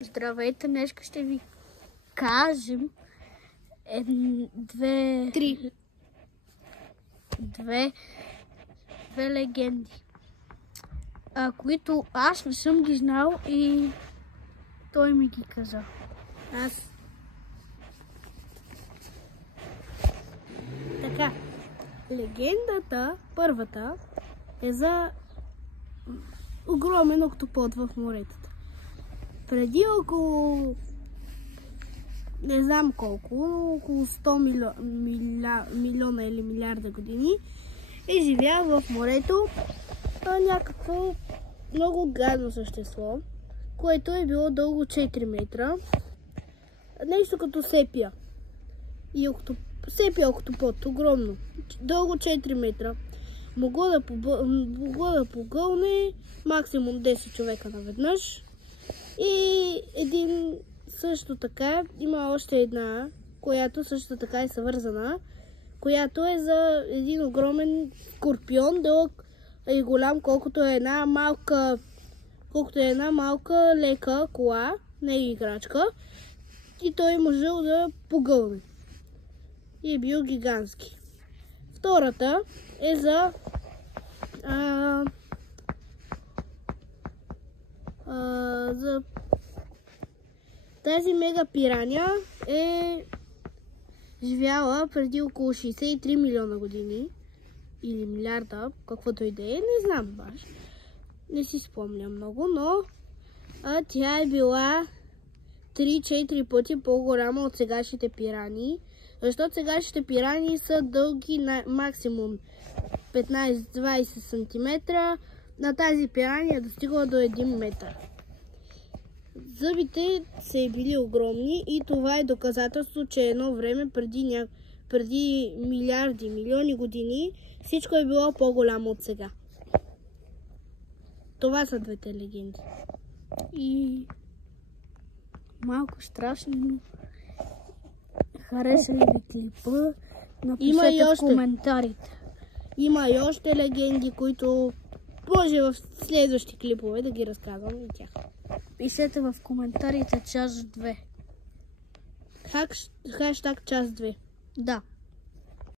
Здравейте, днес ще ви кажем две легенди, които аз не съм ги знал и той ми ги каза. Така, легендата, първата, е за огромен октопод в моретата. Преди около, не знам колко, около 100 милиона или милиарда години е живял в морето някакво много гадно същество, което е било дълго 4 метра. Нещо като сепия. Сепия октопод, огромно. Дълго 4 метра. Могло да погълне максимум 10 човека наведнъж. И също така има още една, която също така е съвързана, която е за един огромен скорпион, дълъг и голям, колкото е една малка лека кола, не е играчка, и той е можел да погълне. И е бил гигантски. Втората е за тази мега пираня е живяла преди около 63 милиона години или милиарда, каквото и да е, не знам баш. Не си спомня много, но тя е била 3-4 пъти по-голяма от сегашните пирани, защото сегашните пирани са дълги на максимум 15-20 см, на тази пирания достигала до 1 метър. Зъбите са били огромни и това е доказателство, че едно време преди милиарди, милиони години всичко е било по-голямо от сега. Това са двете легенди. И малко страшно, но хареса ли ви клипа? Напишете в коментарите. Има и още легенди, които може в следващи клипове да ги разказвам и тях. Пишете в коментарите част 2. Хаштаг част 2. Да.